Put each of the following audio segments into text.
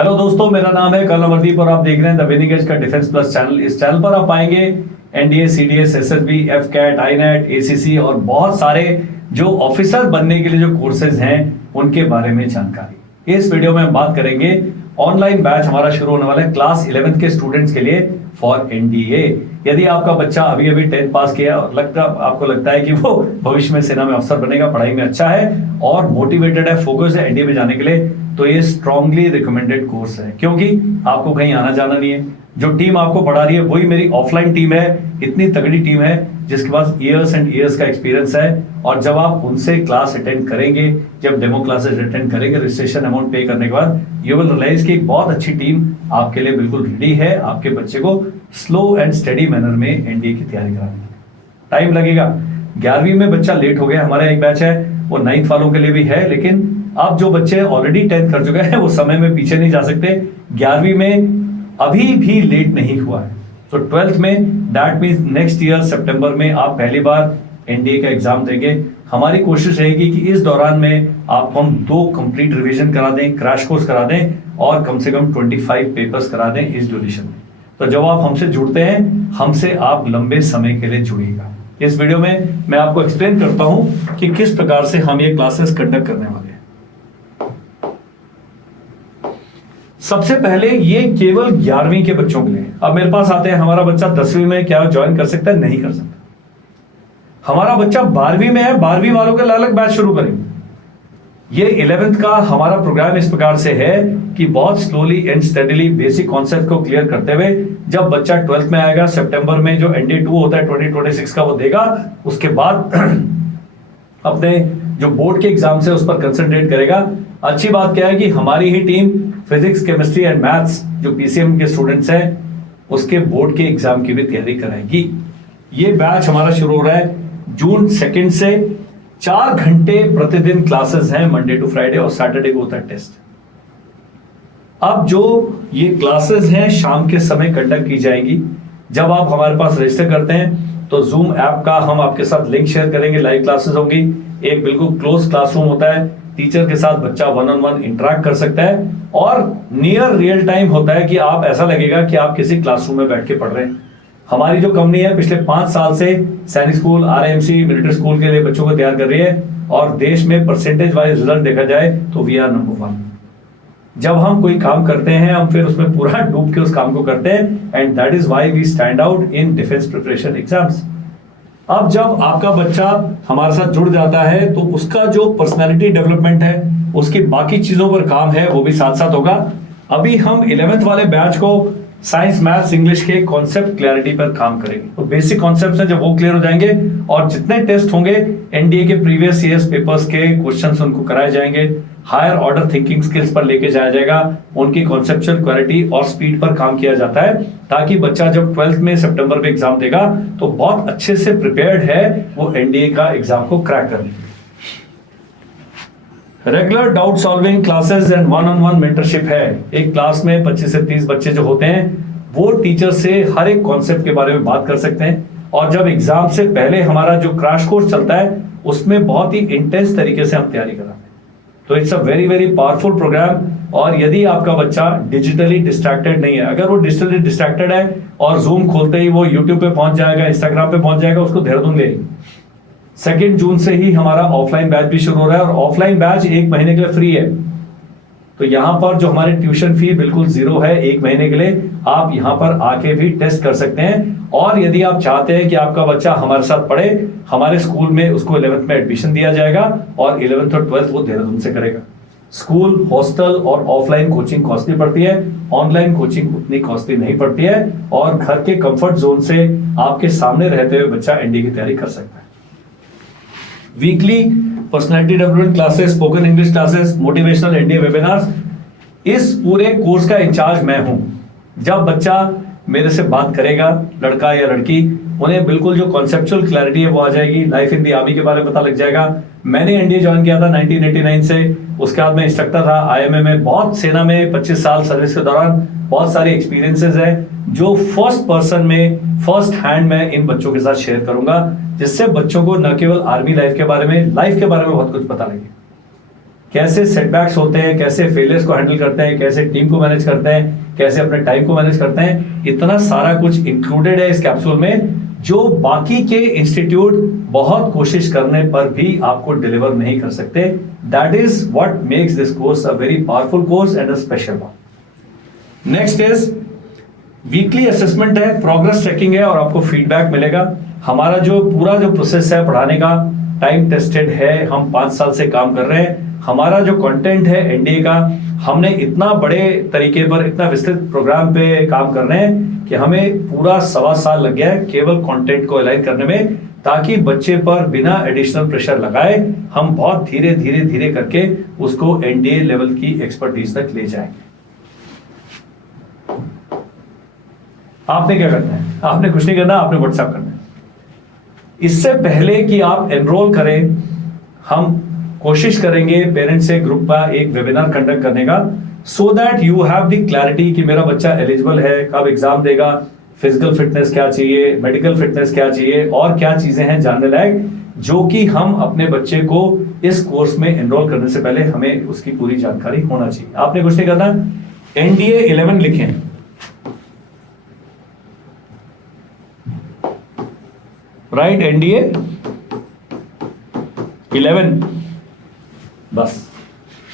Hello दोस्तों, मेरा नाम है कर्नल अमरदीप और आप देख रहे हैं द विनिंग एज का डिफेंस प्लस चैनल। इस चैनल पर आप पाएंगे NDA, CDS, SSB, AFCAT, INET, ACC और बहुत सारे जो ऑफिसर बनने के लिए जो कोर्सेज हैं उनके बारे में जानकारी। इस वीडियो में हम बात करेंगे ऑनलाइन बैच हमारा शुरू होने वाला है क्लास 11th के स्टूडेंट्स के लिए फॉर एनडीए। यदि आपका बच्चा अभी अभी 10th पास किया और आपको लगता है कि वो भविष्य में सेना में अफसर बनेगा, पढ़ाई में अच्छा है और मोटिवेटेड है, फोकस है एनडीए में जाने के लिए, तो ये स्ट्रांगली रिकमेंडेड कोर्स है। क्योंकि आपको कहीं आना जाना नहीं है, जो टीम आपको पढ़ा रही है वही मेरी ऑफलाइन टीम है। इतनी तगड़ी टीम है जिसके पास इयर्स एंड इयर्स का एक्सपीरियंस है और जब आप उनसे क्लास अटेंड करेंगे, जब डेमो क्लासेस अटेंड करेंगे, रजिस्ट्रेशन अमाउंट पे करने के बाद यू विल रियलाइज कि एक बहुत अच्छी टीम आपके लिए बिल्कुल रेडी है आपके बच्चे को स्लो एंड स्टडी मैनर में एनडीए की तैयारी कराने। टाइम लगेगा। 11वीं में बच्चा लेट हो गया, हमारा एक बैच है वो 9th वालों के लिए भी है, लेकिन अब जो बच्चे ऑलरेडी 10th कर चुके हैं वो समय में पीछे नहीं जा सकते। 11वीं में अभी भी लेट नहीं हुआ है, तो 12th में दैट मीन्स नेक्स्ट ईयर सितंबर में आप पहली बार एनडीए का एग्जाम देंगे। हमारी कोशिश रहेगी कि इस दौरान में आपको हम 2 कंप्लीट रिवीजन करा दें, क्रैश कोर्स करा दें और कम से कम 25 पेपर्स करा दें इस ड्यूरेशन में। तो जब आप हमसे जुड़ते हैं, हमसे आप लंबे समय के लिए जुड़िएगा। इस वीडियो में मैं आपको एक्सप्लेन करता हूं कि किस प्रकार से हम ये क्लासेस कंडक्ट करने वाले हैं। सबसे पहले ये केवल 11वीं के बच्चों के लिए। अब मेरे पास आते हैं, हमारा बच्चा 10वीं में क्या ज्वाइन कर सकता है? नहीं कर सकता। हमारा बच्चा 12वीं में है, 12वीं वालों के अलग बैच शुरू करेंगे। ये 11th का हमारा प्रोग्राम इस प्रकार से है कि बहुत slowly and steadily basic concept को क्लियर करते हुए जब बच्चा 12th में आएगा, सितंबर में जो एनडीए 2 होता है 2026 का वो देगा, उसके बाद अपने जो बोर्ड के एग्जाम से उस पर कंसंट्रेट करेगा। अच्छी बात क्या है कि हमारी ही team physics, chemistry and maths जो पीसीएम के स्टूडेंट्स हैं उसके बोर्ड के एग्जाम की भी तैयारी कराएगी। ये बैच हमारा शुरू हो रहा है जून 2 से। 4 घंटे प्रतिदिन क्लासेस हैं, मंडे टू फ्राइडे, और सैटरडे को होता है टेस्ट। अब जो ये क्लासेस हैं शाम के समय कंडक्ट की जाएंगी। जब आप हमारे पास रजिस्टर करते हैं तो जूम ऐप का हम आपके साथ लिंक शेयर करेंगे, लाइव क्लासेस होंगी। एक बिल्कुल क्लोज क्लासरूम होता है, टीचर के साथ बच्चा 1-on-1 इंटरेक्ट कर सकता है और नियर रियल टाइम होता है कि आप ऐसा लगेगा कि आप किसी क्लासरूम में बैठ के पढ़ रहे हैं। हमारी जो कंपनी है पिछले 5 साल से सैनिक स्कूल, आरएमसी, मिलिट्री स्कूल के लिए बच्चों को तैयार कर रही है और देश में परसेंटेज वाइज रिजल्ट देखा जाए तो वी आर नंबर 1। जब हम कोई काम करते हैं हम फिर उसमें पूरा डूब के उस काम को करते हैं and that is why we stand out in defence preparation exams. अब जब आपका बच्चा हमारे साथ जुड़ जाता है तो उसका जो पर्सनालिटी डेवलपमेंट है, उसकी बाकी चीजों पर काम है, वो भी साथ साथ होगा। अभी हम 11th वाले बैच को साइंस, मैथ्स, इंग्लिश के कॉन्सेप्ट क्लैरिटी पर काम करेंगे। तो बेसिक कॉन्सेप्ट्स हैं, जब वो क्लियर हो जाएंगे और जितने टेस्ट होंगे एनडीए के प्रीवियस ईयर्स पेपर्स के क्वेश्चंस उनको कराए जाएंगे। हायर ऑर्डर थिंकिंग स्किल्स पर लेके जाया जाएगा, उनकी कॉन्सेप्चुअल क्लैरिटी और स्पीड पर काम किया जाता है ताकि बच्चा जब 12th में सितंबर में एग्जाम देगा तो बहुत अच्छे से प्रिपेयर्ड है वो एनडीए का एग्जाम को क्रैक करने के लिए। Regular doubt solving classes and 1-on-1 mentorship है। एक क्लास में 25 से 30 बच्चे जो होते हैं वो टीचर से हर एक कॉन्सेप्ट के बारे में बात कर सकते हैं और जब एग्जाम से पहले हमारा जो क्रैश कोर्स चलता है उसमें बहुत ही इंटेंस तरीके से हम तैयारी कराते हैं। तो it's a very very powerful programme. और यदि आपका बच्चा डिजिटली डिस्ट्रैक्टेड नहीं है, अगर वो डिजिटली डिस्ट्रैक्टेड है और जूम खोलते ही वो यूट्यूब पे पहुंच जाएगा, इंस्टाग्राम पे पहुंच जाएगा, उसको देहरादून ले 2 जून से ही हमारा ऑफलाइन बैच भी शुरू हो रहा है और ऑफलाइन बैच 1 महीने के लिए फ्री है। तो यहाँ पर जो हमारी ट्यूशन फी बिल्कुल 0 है 1 महीने के लिए। आप यहाँ पर आके भी टेस्ट कर सकते हैं और यदि आप चाहते हैं कि आपका बच्चा हमारे साथ पढ़े, हमारे स्कूल में उसको 11th में एडमिशन दिया जाएगा और 11th और 12th वो देहरादून से करेगा। स्कूल, हॉस्टल और ऑफलाइन कोचिंग कॉस्टली पड़ती है, ऑनलाइन कोचिंग उतनी कॉस्टली नहीं पड़ती है और घर के कंफर्ट जोन से आपके सामने रहते हुए बच्चा एनडीए की तैयारी कर सकता है। Weekly personality development classes, spoken English classes, motivational NDA webinars, इस पूरे कोर्स का इंचार्ज मैं हूं। जब बच्चा मेरे से बात करेगा, लड़का या लड़की, उन्हें बिल्कुल जो कॉन्सेप्चुअल क्लैरिटी है वो आ जाएगी। लाइफ इन द आर्मी के बारे में पता लग जाएगा। मैंने एनडीए ज्वाइन किया था 1989 से, उसके बाद मैं इंस्ट्रक्टर था आईएमए में। बहुत सेना में 25 साल सर्विस के दौरान बहुत सारे एक्सपीरियंसेस हैं जो फर्स्ट पर्सन में, फर्स्ट हैंड में इन बच्चों के साथ शेयर करूंगा, जिससे बच्चों को न केवल आर्मी लाइफ के बारे में बहुत कुछ पता लगे। कैसे सेटबैक्स होते हैं, कैसे फेलियर्स को हैंडल करते हैं, कैसे टीम को मैनेज करते हैं, कैसे अपने टाइम को मैनेज करते हैं। इतना सारा कुछ इंक्लूडेड है इस कैप्सूल में, जो बाकी के इंस्टीट्यूट बहुत कोशिश करने पर भी आपको डिलीवर नहीं कर सकते। That is what makes this course a very powerful course and a special one. Next is weekly assessment है, प्रोग्रेस ट्रैकिंग है और आपको फीडबैक मिलेगा। हमारा जो पूरा जो प्रोसेस है पढ़ाने का टाइम टेस्टेड है, हम 5 साल से काम कर रहे हैं। हमारा जो कंटेंट है एनडीए का, हमने इतना बड़े तरीके पर, इतना विस्तृत प्रोग्राम पे काम कर रहे हैं कि हमें पूरा 1.25 साल लग गया है केवल कंटेंट को अलाइन करने में, ताकि बच्चे पर बिना एडिशनल प्रेशर लगाए हम बहुत धीरे धीरे धीरे करके उसको एनडीए लेवल की एक्सपर्टीज तक ले जाएंगे। आपने क्या करना है? आपने कुछ नहीं करना, आपने व्हाट्सएप करना है। इससे पहले कि आप एनरोल करें, हम कोशिश करेंगे पेरेंट्स से ग्रुप का एक वेबिनार कंडक्ट करने का, so that you have the clarity कि मेरा बच्चा एलिजिबल है, कब एग्जाम देगा, फिजिकल फिटनेस क्या चाहिए, मेडिकल फिटनेस क्या चाहिए और क्या चीजें हैं जानने लायक, जो कि हम अपने बच्चे को इस कोर्स में एनरोल करने से पहले हमें उसकी पूरी जानकारी होना चाहिए। आपने कुछ नहीं करना, एनडीए 11 लिखें, राइट, एनडीए 11 बस,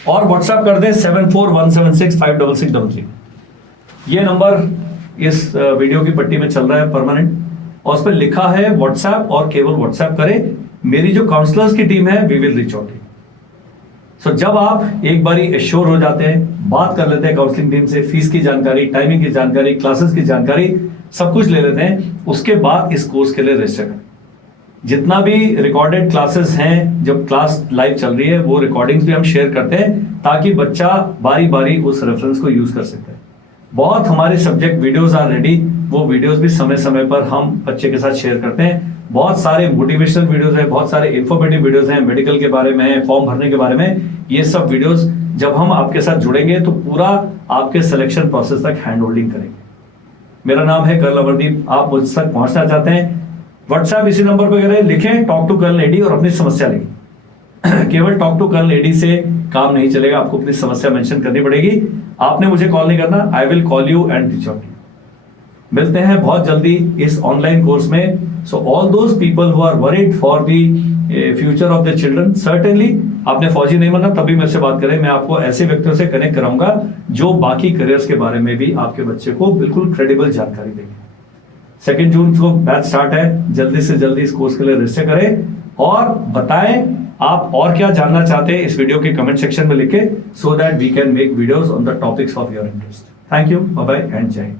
और व्हाट्सएप कर दें 7417656633। ये नंबर इस वीडियो की पट्टी में चल रहा है परमानेंट, और उस पर लिखा है व्हाट्सएप, और केवल व्हाट्सएप करें। मेरी जो काउंसलर्स की टीम है वी विल रीच आउट। सो जब आप एक बारी एश्योर हो जाते हैं, बात कर लेते हैं काउंसलिंग टीम से, फीस की जानकारी, टाइमिंग की जानकारी, क्लासेस की जानकारी, सब कुछ ले लेते हैं, उसके बाद इस कोर्स के लिए रजिस्टर करें। जितना भी रिकॉर्डेड क्लासेस हैं, जब क्लास लाइव चल रही है, वो रिकॉर्डिंग्स भी हम शेयर करते हैं, ताकि बच्चा बारी बारी उस रेफरेंस को यूज कर सकता है। बहुत हमारे सब्जेक्ट वीडियोस आर रेडी, वो वीडियोस भी समय समय पर हम बच्चे के साथ शेयर करते हैं। बहुत सारे मोटिवेशनल वीडियोस हैं, बहुत सारे इंफॉर्मेटिव वीडियोस हैं, मेडिकल के बारे में, फॉर्म भरने के बारे में। ये सब वीडियोस जब हम आपके साथ जुड़ेंगे तो पूरा आपके सिलेक्शन प्रोसेस तक हैंड होल्डिंग करेंगे। मेरा नाम है कर्नल अमरदीप। आप मुझ तक पहुंचना चाहते हैं, व्हाट्सएप इसी नंबर पर करें, लिखें टॉक टू कर्नल एडी और अपनी समस्या लिखें। केवल टॉक टू कर्नल एडी से काम नहीं चलेगा, आपको अपनी समस्या मेंशन करनी पड़ेगी। आपने मुझे कॉल नहीं करना, I will call you and reach out. मिलते हैं बहुत जल्दी इस ऑनलाइन कोर्स में। So all those people who are worried for the future of the children, certainly आपने फौजी नहीं बनना तभी मेरे से बात करें। मैं आपको ऐसे व्यक्तियों से कनेक्ट कराऊंगा जो बाकी करियर्स के बारे में भी आपके बच्चे को बिल्कुल क्रेडिबल जानकारी देंगे। 2 जून को बैच स्टार्ट है, जल्दी से जल्दी इस कोर्स के लिए रजिस्टर करें और बताएं आप और क्या जानना चाहते हैं इस वीडियो के कमेंट सेक्शन में लिखें, so that we can make videos on the topics of your interest. Thank you, bye bye and Jai Hind.